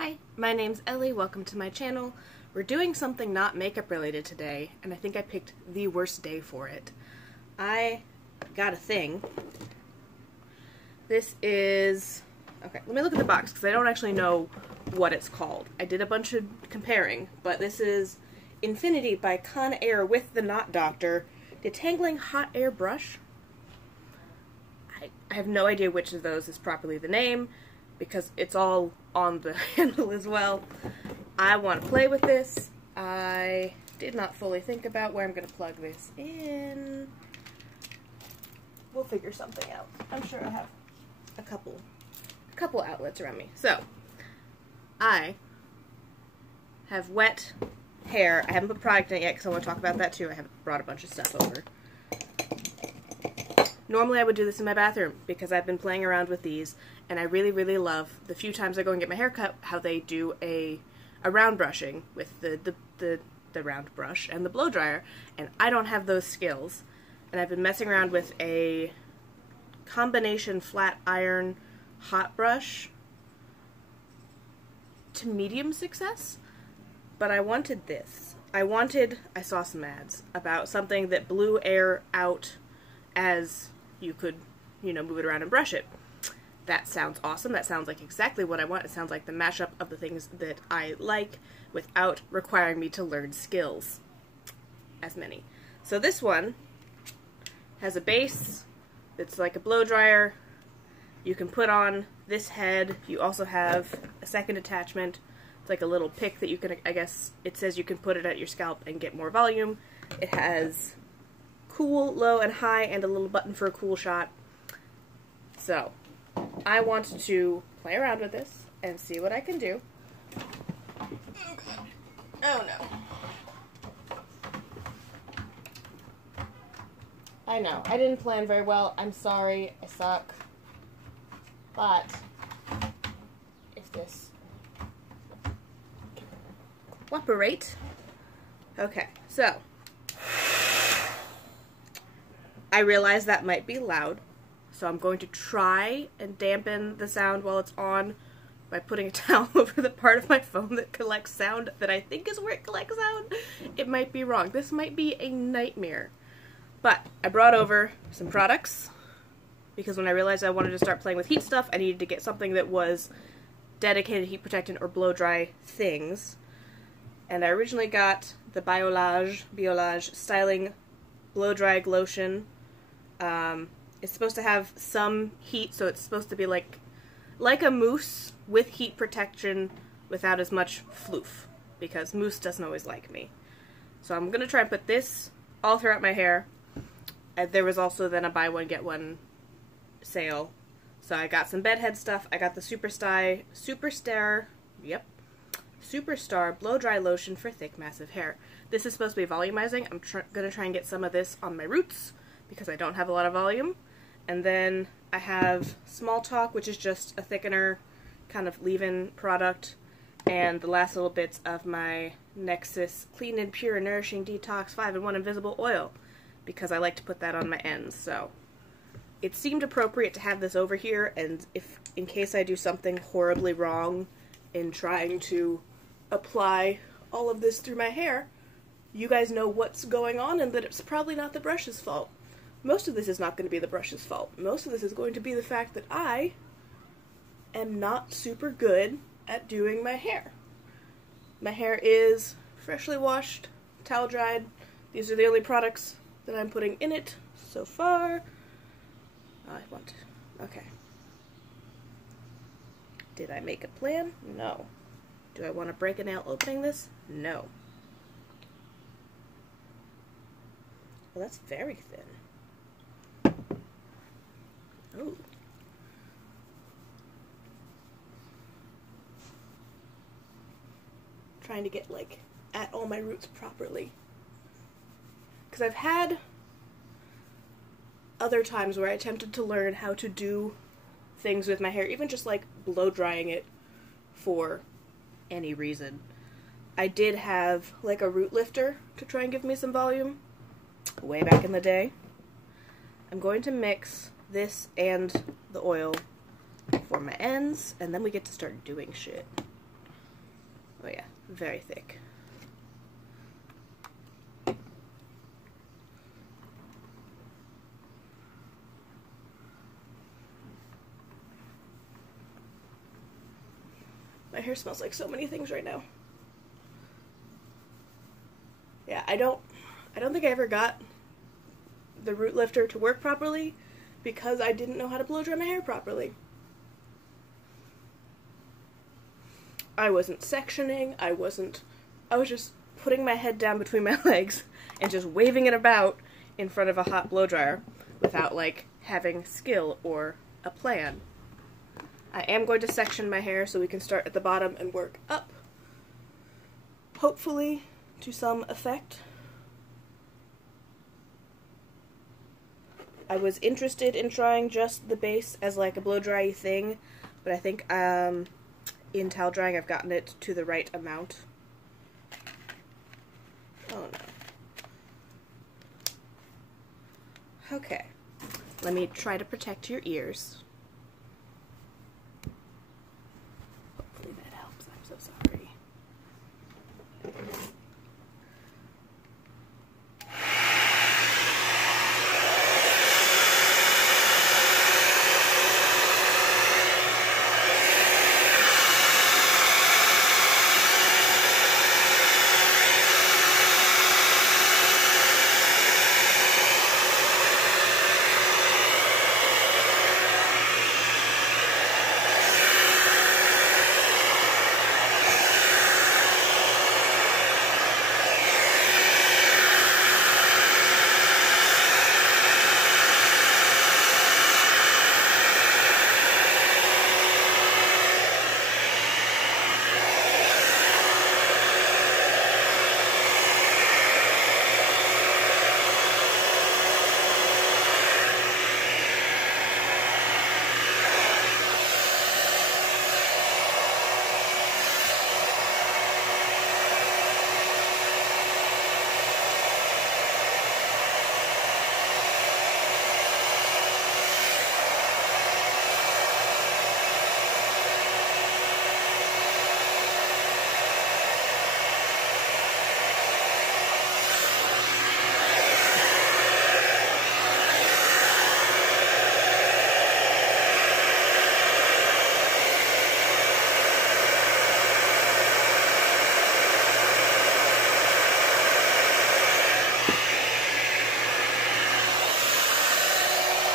Hi, my name's Ellie. Welcome to my channel. We're doing something not makeup related today, and I think I picked the worst day for it. I got a thing. This is... okay, let me look at the box because I don't actually know what it's called. I did a bunch of comparing, but this is Infinity by Conair with the Knot Doctor Detangling Hot Air Brush. I have no idea which of those is properly the name, because it's all on the handle as well. I want to play with this. I did not fully think about where I'm going to plug this in. We'll figure something out. I'm sure I have a couple outlets around me. So, I have wet hair. I haven't put product in it yet because I want to talk about that too. I have brought a bunch of stuff over. Normally I would do this in my bathroom because I've been playing around with these, and I really, really love the few times I go and get my hair cut, how they do a round brushing with the round brush and the blow dryer, and I don't have those skills. And I've been messing around with a combination flat iron hot brush to medium success, but I wanted this. I saw some ads about something that blew air out as you could, move it around and brush it. That sounds awesome. That sounds like exactly what I want. It sounds like the mashup of the things that I like without requiring me to learn skills as many. So this one has a base that's like a blow dryer. You can put on this head. You also have a second attachment. It's like a little pick that you can, I guess it says you can put it at your scalp and get more volume. It has cool, low, and high, and a little button for a cool shot. So, I want to play around with this and see what I can do. Oh god. Oh no. I know, I didn't plan very well. I'm sorry, I suck. But, if this can cooperate. Okay, so I realize that might be loud, so I'm going to try and dampen the sound while it's on by putting a towel over the part of my phone that collects sound that I think is where it collects sound. It might be wrong. This might be a nightmare. But I brought over some products because when I realized I wanted to start playing with heat stuff, I needed to get something that was dedicated heat protectant or blow dry things. And I originally got the Biolage Styling Blow Dry Lotion. It's supposed to have some heat, so it's supposed to be like a mousse with heat protection without as much floof, because mousse doesn't always like me. So I'm going to try and put this all throughout my hair. There was also then a buy one get one sale. So I got some bedhead stuff. I got the Superstar Blow Dry Lotion for thick, massive hair. This is supposed to be volumizing. I'm going to try and get some of this on my roots because I don't have a lot of volume. And then I have Small Talk, which is just a thickener, kind of leave-in product. And the last little bits of my Nexxus Clean and Pure Nourishing Detox 5-in-1 Invisible Oil, because I like to put that on my ends. So it seemed appropriate to have this over here, and if in case I do something horribly wrong in trying to apply all of this through my hair, you guys know what's going on and that it's probably not the brush's fault. Most of this is not going to be the brush's fault. Most of this is going to be the fact that I am not super good at doing my hair. My hair is freshly washed, towel dried. These are the only products that I'm putting in it so far. Okay. Did I make a plan? No. Do I want to break a nail opening this? No. Well, that's very thin. Oh. Trying to get, at all my roots properly. Because I've had other times where I attempted to learn how to do things with my hair, even just, blow drying it for any reason. I did have, a root lifter to try and give me some volume way back in the day. I'm going to mix this and the oil for my ends, and then we get to start doing shit. Oh yeah, very thick. My hair smells like so many things right now. Yeah, I don't think I ever got the root lifter to work properly because I didn't know how to blow dry my hair properly. I wasn't sectioning, I was just putting my head down between my legs and just waving it about in front of a hot blow dryer without, like, having skill or a plan. I am going to section my hair so we can start at the bottom and work up, hopefully to some effect. I was interested in trying just the base as like a blow dry thing, but I think in towel drying I've gotten it to the right amount. Oh no. Okay, let me try to protect your ears. Hopefully that helps. I'm so sorry.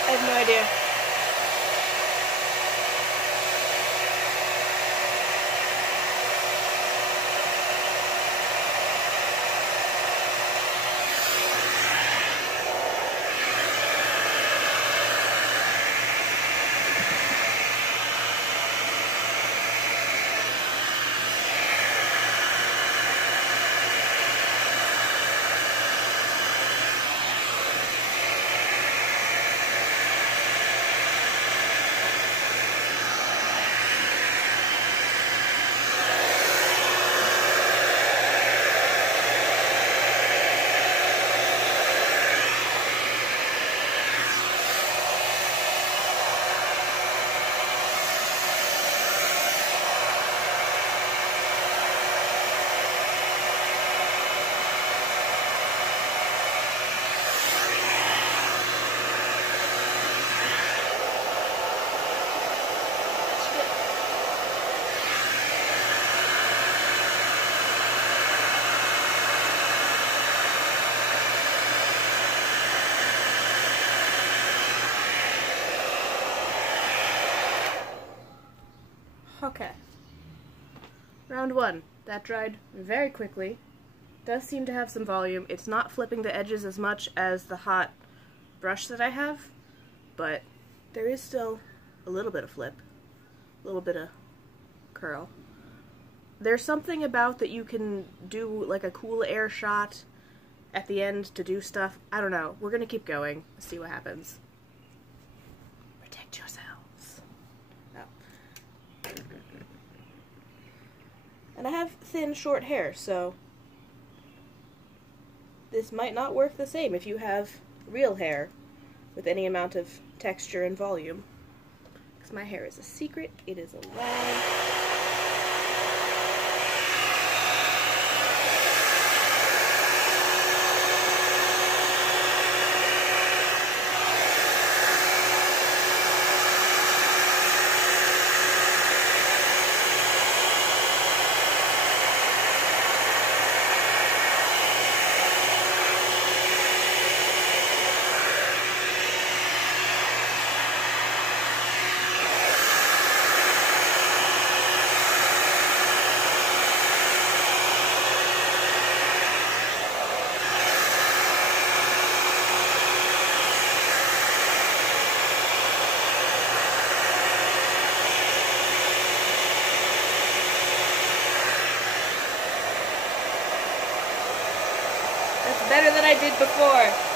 I have no idea. Okay. Round one. That dried very quickly. Does seem to have some volume. It's not flipping the edges as much as the hot brush that I have, but there is still a little bit of flip. A little bit of curl. There's something about that you can do like a cool air shot at the end to do stuff. I don't know. We're gonna keep going. See what happens. Protect yourselves. Oh. And I have thin, short hair, so this might not work the same if you have real hair with any amount of texture and volume. Because my hair is a secret. It is allowed. better than I did before.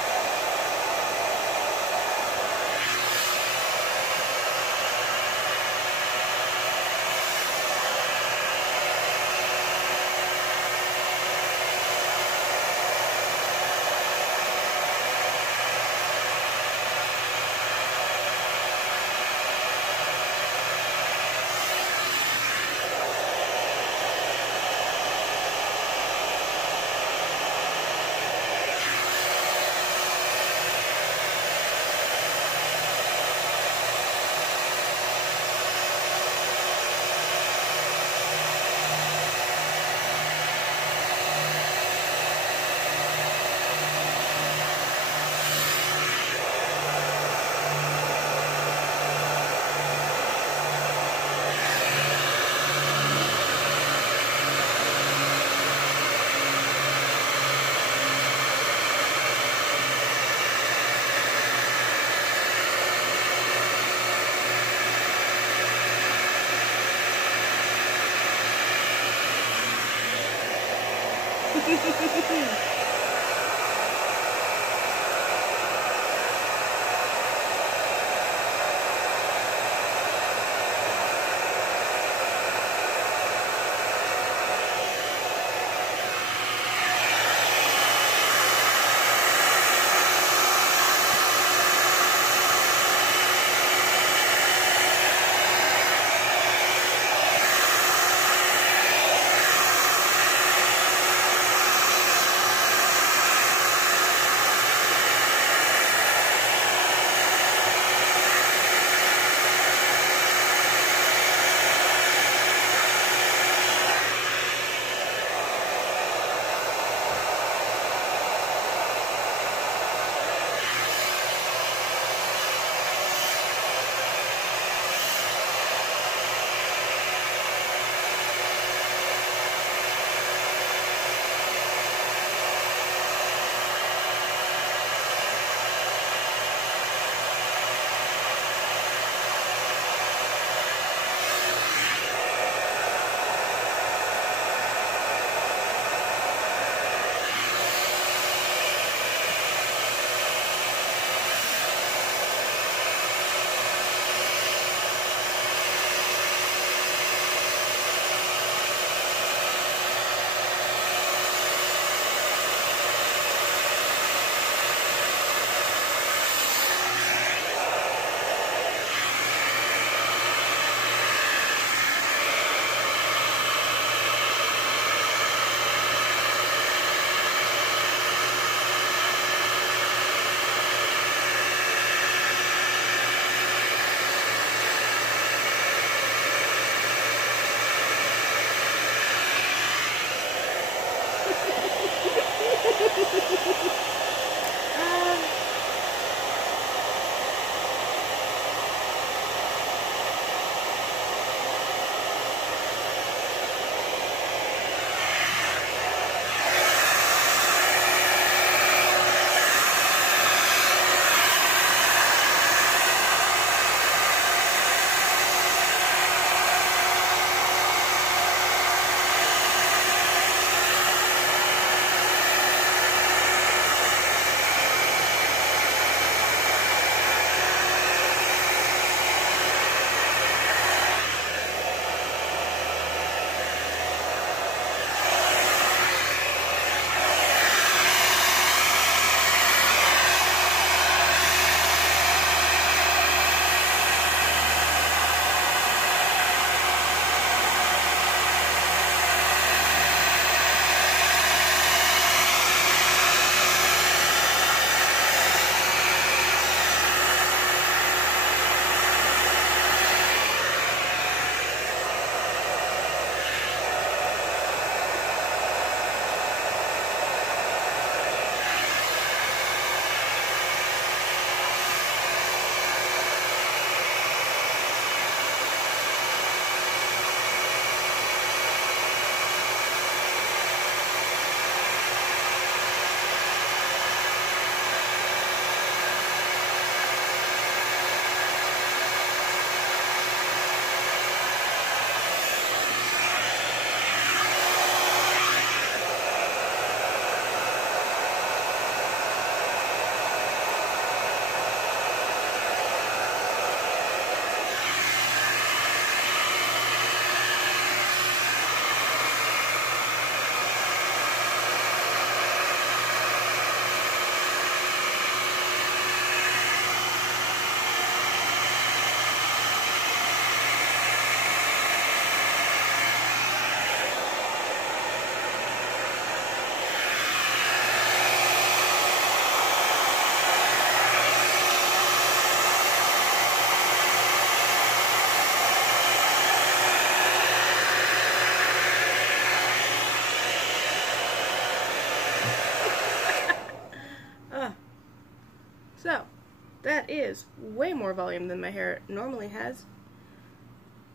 way more volume than my hair normally has.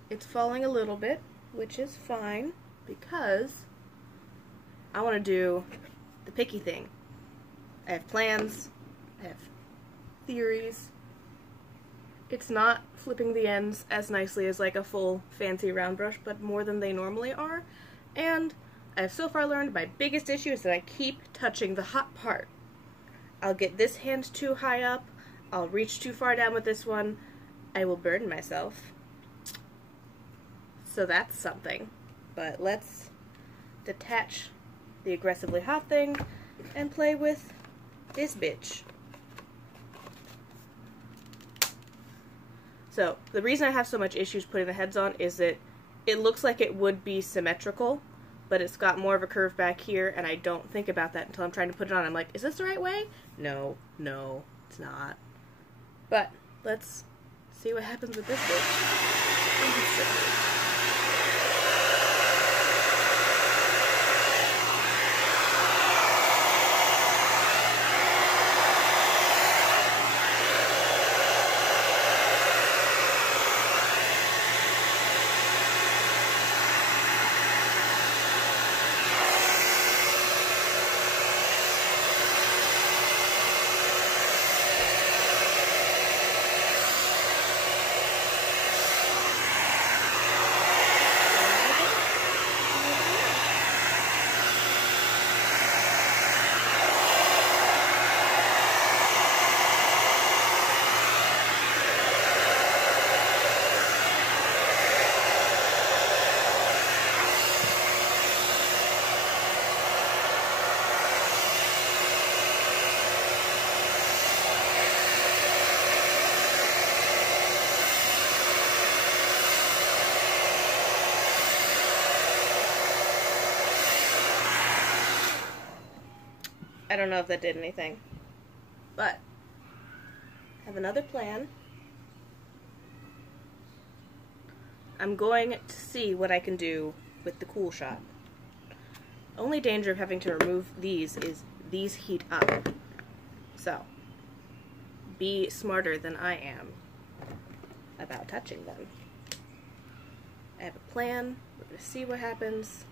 It's falling a little bit, which is fine, because I want to do the picky thing. I have plans, I have theories. It's not flipping the ends as nicely as like a full fancy round brush, but more than they normally are. And I have so far learned my biggest issue is that I keep touching the hot part. I'll get this hand too high up, I'll reach too far down with this one, I will burn myself. So that's something. But let's detach the aggressively hot thing and play with this bitch. So, the reason I have so much issues putting the heads on is that it looks like it would be symmetrical, but it's got more of a curve back here, and I don't think about that until I'm trying to put it on. I'm like, is this the right way? No, it's not. But, let's see what happens with this bitch. I don't know if that did anything, but I have another plan. I'm going to see what I can do with the cool shot. Only danger of having to remove these is these heat up. So, be smarter than I am about touching them. I have a plan. We're going to see what happens.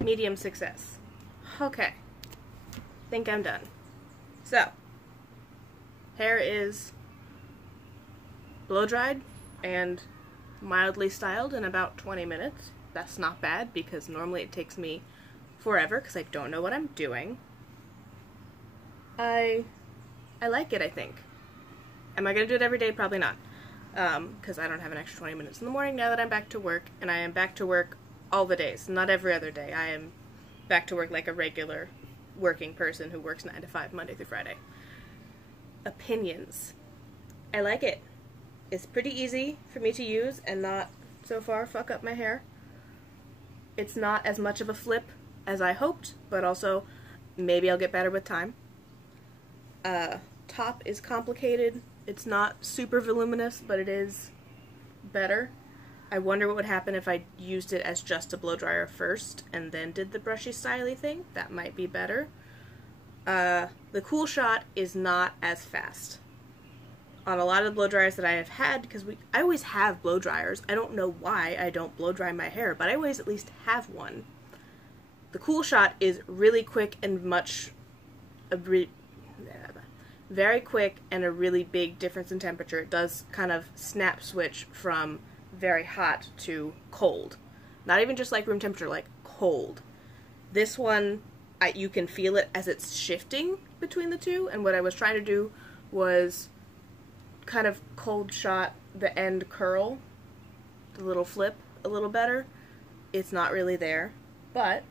Medium success. Okay. Think I'm done. So, hair is blow dried and mildly styled in about 20 minutes. That's not bad, because normally it takes me forever because I don't know what I'm doing. I like it, I think. Am I going to do it every day? Probably not. Because I don't have an extra 20 minutes in the morning now that I'm back to work, and I am back to work all the days, not every other day. I am back to work like a regular working person who works 9 to 5 Monday through Friday. Opinions. I like it. It's pretty easy for me to use and not, so far, fuck up my hair. It's not as much of a flip as I hoped, but also maybe I'll get better with time. Top is complicated. It's not super voluminous, but it is better. I wonder what would happen if I used it as just a blow dryer first and then did the brushy styly thing. That might be better. The Cool Shot is not as fast. On a lot of the blow dryers that I have had, because I always have blow dryers. I don't know why I don't blow dry my hair, but I always at least have one. The Cool Shot is really quick and very quick and a really big difference in temperature. It does kind of snap switch from very hot to cold. Not even just like room temperature, like cold. This one, you can feel it as it's shifting between the two, and what I was trying to do was kind of cold shot the end curl, the little flip, a little better. It's not really there, but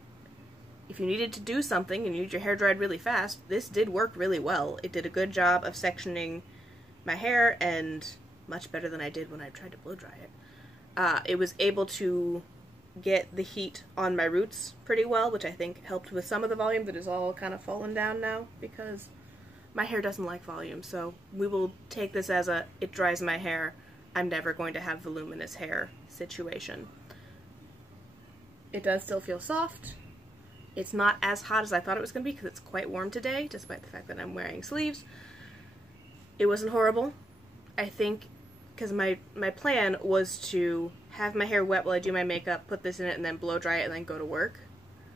if you needed to do something and you need your hair dried really fast, this did work really well. It did a good job of sectioning my hair, and much better than I did when I tried to blow dry it. It was able to get the heat on my roots pretty well, which I think helped with some of the volume that is all kind of fallen down now, because my hair doesn't like volume, so we will take this as a, it dries my hair, I'm never going to have voluminous hair situation. It does still feel soft. It's not as hot as I thought it was going to be, because it's quite warm today, despite the fact that I'm wearing sleeves. It wasn't horrible. I think, because my plan was to have my hair wet while I do my makeup, put this in it, and then blow dry it, and then go to work.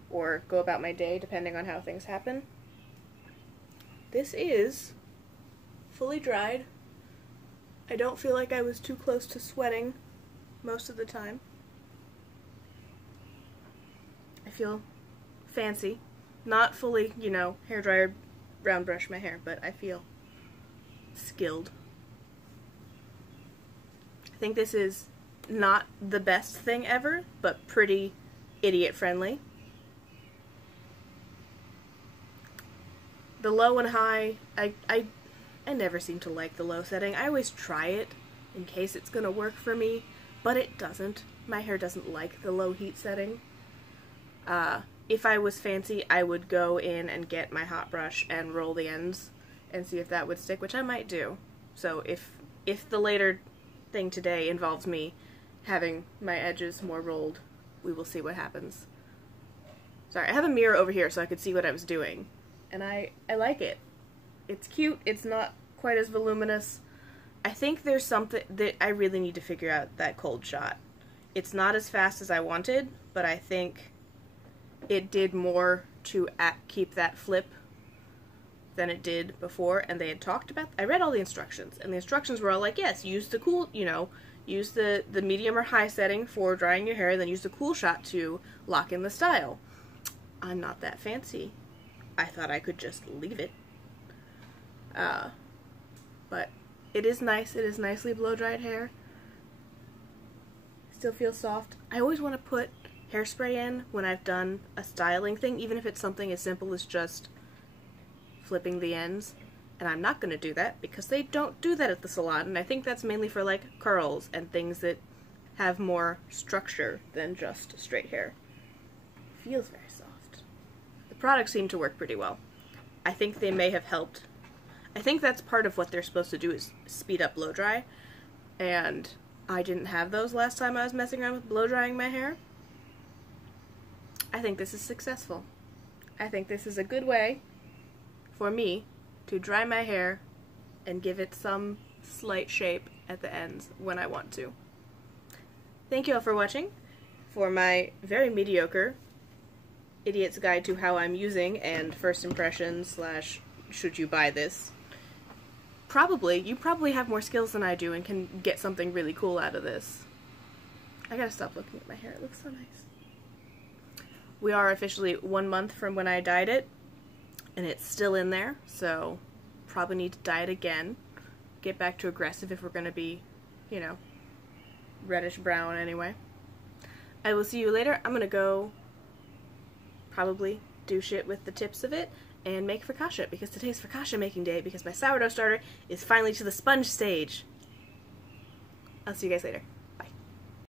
Or go about my day, depending on how things happen. This is fully dried. I don't feel like I was too close to sweating most of the time. I feel fancy. Not fully, you know, hairdryer, round brush my hair, but I feel skilled. I think this is not the best thing ever, but pretty idiot friendly. The low and high, I never seem to like the low setting. I always try it in case it's gonna work for me, but it doesn't. My hair doesn't like the low heat setting. If I was fancy, I would go in and get my hot brush and roll the ends and see if that would stick, which I might do. So if the later thing today involves me having my edges more rolled, we will see what happens. Sorry, I have a mirror over here so I could see what I was doing. And I like it. It's cute. It's not quite as voluminous. I think there's something that I really need to figure out, that cold shot. It's not as fast as I wanted, but I think it did more to keep that flip than it did before, and they had talked about, I read all the instructions, and the instructions were all like, yes, use the cool, you know, use the medium or high setting for drying your hair, then use the Cool Shot to lock in the style. I'm not that fancy. I thought I could just leave it. But it is nice. It is nicely blow-dried hair. Still feels soft. I always want to put hairspray in when I've done a styling thing, even if it's something as simple as just flipping the ends. And I'm not going to do that because they don't do that at the salon, and I think that's mainly for like curls and things that have more structure than just straight hair. Feels very soft. The products seem to work pretty well. I think they may have helped. I think that's part of what they're supposed to do, is speed up blow dry, and I didn't have those last time I was messing around with blow drying my hair. I think this is successful. I think this is a good way for me to dry my hair and give it some slight shape at the ends when I want to. Thank you all for watching. For my very mediocre Idiot's Guide to How I'm Using and First Impressions / should you buy this. You probably have more skills than I do and can get something really cool out of this. I gotta stop looking at my hair. It looks so nice. We are officially 1 month from when I dyed it, and it's still in there, so probably need to dye it again. Get back to aggressive if we're gonna be, you know, reddish brown anyway. I will see you later. I'm gonna go probably do shit with the tips of it and make focaccia, because today's focaccia making day, because my sourdough starter is finally to the sponge stage. I'll see you guys later.